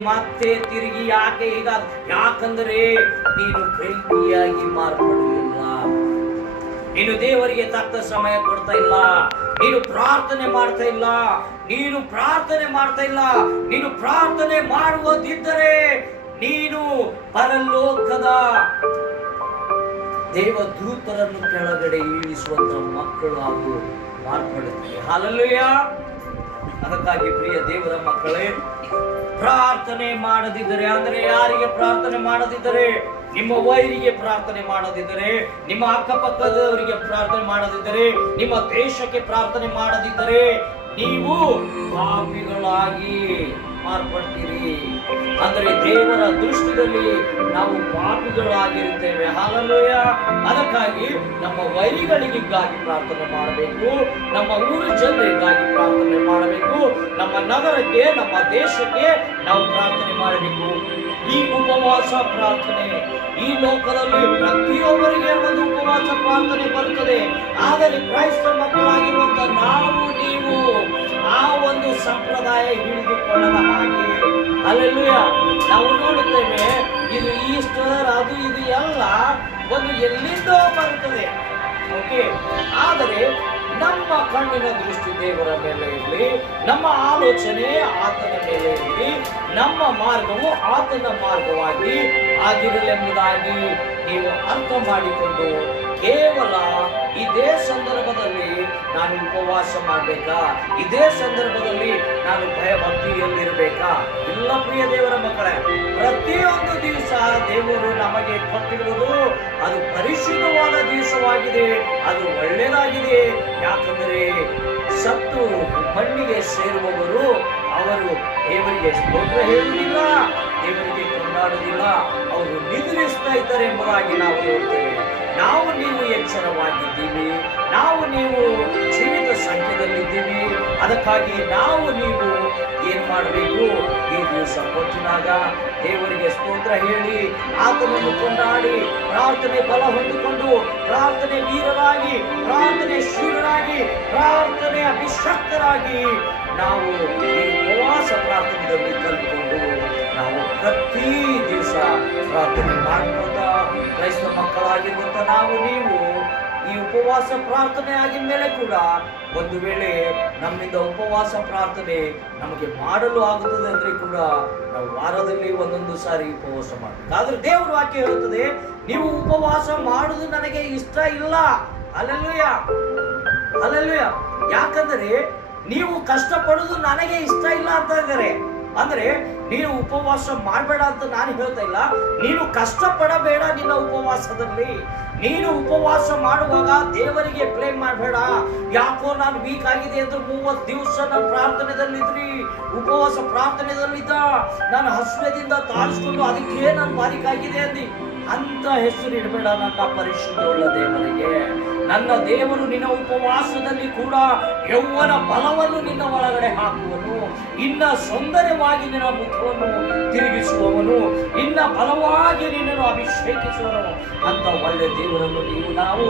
ಮತ್ತೆ ತಿರುಗಿ ಯಾಕೆ ಈಗ? ಯಾಕಂದರೆ ನೀನು ಬೆಂಕಿಯಾಗಿ ಮಾರ್ಪಡಲಿಲ್ಲ. ನೀನು ದೇವರಿಗೆ ತಕ್ಕ ಸಮಯ ಕೊಡ್ತಾ ಇಲ್ಲ. ನೀನು ಪ್ರಾರ್ಥನೆ ಮಾಡ್ತಾ ಇಲ್ಲ. ನೀನು ಪ್ರಾರ್ಥನೆ ಮಾಡುವುದಿದ್ದರೆ ನೀನು ಪರಲೋಕದ ದೇವದೂತರನ್ನು ಕೆಳಗಡೆ ಇಳಿಸುವಂತ ಮಕ್ಕಳು ಹಾಗೂ ಮಾರ್ಪಡುತ್ತಾರೆ. ಹಲ್ಲೆಲೂಯ. ಅದಕ್ಕಾಗಿ ಪ್ರಿಯ ದೇವರ ಮಕ್ಕಳೇ, ಪ್ರಾರ್ಥನೆ ಮಾಡದಿದ್ದರೆ, ಅಂದರೆ ಯಾರಿಗೆ ಪ್ರಾರ್ಥನೆ ಮಾಡದಿದ್ದರೆ? ನಿಮ್ಮ ವೈರಿಗೆ ಪ್ರಾರ್ಥನೆ ಮಾಡದಿದ್ದರೆ, ನಿಮ್ಮ ಅಕ್ಕಪಕ್ಕದವರಿಗೆ ಪ್ರಾರ್ಥನೆ ಮಾಡದಿದ್ದರೆ, ನಿಮ್ಮ ದೇಶಕ್ಕೆ ಪ್ರಾರ್ಥನೆ ಮಾಡದಿದ್ದರೆ ನೀವು ಪಾಪಿಗಳಾಗಿ ಮಾರ್ಪಡ್ತೀರಿ. ಅಂದರೆ ದೇವರ ದೃಷ್ಟಿಯಲ್ಲಿ ನಾವು ಪಾಪಿಗಳಾಗಿರುತ್ತೇವೆ. ಹಲ್ಲೆಲೂಯ. ಅದಕ್ಕಾಗಿ ನಮ್ಮ ವೈರಿಗಳಿಗಾಗಿ ಪ್ರಾರ್ಥನೆ ಮಾಡಬೇಕು, ನಮ್ಮ ಊರು ಜನರಿಗಾಗಿ ಪ್ರಾರ್ಥನೆ ಮಾಡಬೇಕು, ನಮ್ಮ ನಗರಕ್ಕೆ, ನಮ್ಮ ದೇಶಕ್ಕೆ ನಾವು ಪ್ರಾರ್ಥನೆ ಮಾಡಬೇಕು. ಈ ಉಪವಾಸ ಪ್ರಾರ್ಥನೆ ಈ ಲೋಕದಲ್ಲಿ ಪ್ರತಿಯೊಬ್ಬರಿಗೆ ಒಂದು ಉಪವಾಸ ಪ್ರಾರ್ಥನೆ ಬರುತ್ತದೆ. ಆದರೆ ಕ್ರೈಸ್ತ ಮಕ್ಕಳಾಗಿರುವಂತ ನಾವು ನೀವು ಆ ಒಂದು ಸಂಪ್ರದಾಯ ಹಿಡಿದುಕೊಳ್ಳದ ಹಾಗೆ. ಹಲ್ಲೆಲೂಯ. ನಾವು ನೋಡುತ್ತೇವೆ, ಇದು ಈಸ್ಟರ್ ಅದು ಇದು ಎಲ್ಲ ಒಂದು ಎಲ್ಲಿಂದೋ ಬರುತ್ತದೆ. ಓಕೆ, ಆದರೆ ನಮ್ಮ ಕಣ್ಣಿನ ದೃಷ್ಟಿ ದೇವರ ಮೇಲೆ ಇರಲಿ, ನಮ್ಮ ಆಲೋಚನೆ ಆತನ ಮೇಲೆ ಇರಲಿ, ನಮ್ಮ ಮಾರ್ಗವು ಆತನ ಮಾರ್ಗವಾಗಿ ಆಗಿರಲೆಂಬುದಾಗಿ ನೀವು ಅರ್ಥ ಮಾಡಿಕೊಂಡು ಕೇವಲ ಇದೇ ಸಂದರ್ಭದಲ್ಲಿ ನಾನು ಉಪವಾಸ ಮಾಡಬೇಕಾ, ಇದೇ ಸಂದರ್ಭದಲ್ಲಿ ನಾನು ಭಯಭಕ್ತಿಯಲ್ಲಿರಬೇಕಾ? ಇಲ್ಲ ಪ್ರಿಯ ದೇವರ ಮಕ್ಕಳೇ, ಪ್ರತಿಯೊಂದು ದಿವಸ ದೇವರು ನಮಗೆ ಕೊಟ್ಟಿರುವುದು ಅದು ಪರಿಶುದ್ಧವಾದ ದಿವಸವಾಗಿದೆ, ಅದು ಒಳ್ಳೆಯದಾಗಿದೆ. ಯಾಕಂದರೆ ಸತ್ತು ಮಣ್ಣಿಗೆ ಸೇರುವವರು ಅವರು ದೇವರಿಗೆ ಸ್ತೋತ್ರ ಹೇಳುವುದಿಲ್ಲ, ದೇವರಿಗೆ ಕೊಂಡಾಡುವುದಿಲ್ಲ, ಅವರು ನಿದ್ರಿಸ್ತಾ ಇದ್ದಾರೆ ಎಂಬುದಾಗಿ ನಾವು ನೋಡ್ತೇವೆ. ನಾವು ನೀವು ಎಚ್ಚರವಾಗಿದ್ದೀವಿ, ನಾವು ನೀವು ಜೀವಿತ ಸಂಖ್ಯೆಯಲ್ಲಿದ್ದೀವಿ. ಅದಕ್ಕಾಗಿ ನಾವು ನೀವು ಏನ್ ಮಾಡಬೇಕು? ಈ ದಿವಸ ಕೊಟ್ಟಿನಾಗ ದೇವರಿಗೆ ಸ್ತೋತ್ರ ಹೇಳಿ, ಆತನನ್ನು ಕೊಂಡಾಡಿ, ಪ್ರಾರ್ಥನೆ ಬಲ ಹೊಂದಿಕೊಂಡು, ಪ್ರಾರ್ಥನೆ ವೀರರಾಗಿ, ಪ್ರಾರ್ಥನೆ ಶೂರರಾಗಿ, ಪ್ರಾರ್ಥನೆ ಅಭಿಷಕ್ತರಾಗಿ ನಾವು ಈ ಉಪವಾಸ ಪ್ರಾರ್ಥನೆಯಲ್ಲಿ ಕಲ್ತ್ಕೊಂಡು ನಾವು ಪ್ರತಿ ದಿವಸ ಪ್ರಾರ್ಥನೆ ಮಾಡುವಂತ ಕ್ರೈಸ್ತ ಮಕ್ಕಳಾಗಿರುವಂತ ನಾವು ನೀವು ಈ ಉಪವಾಸ ಪ್ರಾರ್ಥನೆ ಆಗಿದ ಮೇಲೆ ಕೂಡ ಒಂದು ವೇಳೆ ನಮ್ಮಿಂದ ಉಪವಾಸ ಪ್ರಾರ್ಥನೆ ನಮಗೆ ಮಾಡಲು ಆಗುತ್ತದೆ ಅಂದ್ರೆ ಕೂಡ ನಾವು ವಾರದಲ್ಲಿ ಒಂದೊಂದು ಸಾರಿ ಉಪವಾಸ ಮಾಡಬೇಕು. ಆದ್ರೆ ದೇವರ ವಾಕ್ಯ ಹೇಳುತ್ತದೆ, ನೀವು ಉಪವಾಸ ಮಾಡುವುದು ನನಗೆ ಇಷ್ಟ ಇಲ್ಲ. Hallelujah, hallelujah. ಯಾಕಂದ್ರೆ ನೀವು ಕಷ್ಟಪಡುವುದು ನನಗೆ ಇಷ್ಟ ಇಲ್ಲ ಅಂತ ಇದ್ದಾರೆ. ಅಂದ್ರೆ ನೀನು ಉಪವಾಸ ಮಾಡಬೇಡ ಅಂತ ನಾನು ಹೇಳ್ತಾ ಇಲ್ಲ, ನೀನು ಕಷ್ಟಪಡಬೇಡ ನಿನ್ನ ಉಪವಾಸದಲ್ಲಿ. ನೀನು ಉಪವಾಸ ಮಾಡುವಾಗ ದೇವರಿಗೆ ಬ್ಲೇಮ್ ಮಾಡಬೇಡ. ಯಾಕೋ ನಾನು ವೀಕ್ ಆಗಿದೆ ಅಂತ 30 ದಿವಸ ನಾನು ಪ್ರಾರ್ಥನೆದಲ್ಲಿದ್ರಿ, ಉಪವಾಸ ಪ್ರಾರ್ಥನೆದಲ್ಲಿದ್ದ, ನಾನು ಹಸುವೆದಿಂದ ತಾಳಿಸ್ಕೊಂಡು ಅದಕ್ಕೆ ನಾನು ಬಾರಿಕಾಗಿದೆ ಅಂದಿ ಅಂತ ಹೆಸರು ಇಡಬೇಡ ನನ್ನ ಪರಿಶುದ್ಧವುಳ್ಳ ದೇವರಿಗೆ. ನನ್ನ ದೇವರು ನಿನ್ನ ಉಪವಾಸದಲ್ಲಿ ಕೂಡ ಯೌವನ ಬಲವನ್ನು ನಿನ್ನ ಒಳಗಡೆ ಹಾಕುವನು, ಇನ್ನ ಸೌಂದರ್ಯವಾಗಿ ನಿನ್ನ ಮುಖವನ್ನು ತಿರುಗಿಸುವವನು, ಇನ್ನ ಬಲವಾಗಿ ನಿನ್ನನ್ನು ಅಭಿಷೇಕಿಸುವನು ಅಂತ ಒಳ್ಳೆ ದೇವರನ್ನು ನಾವು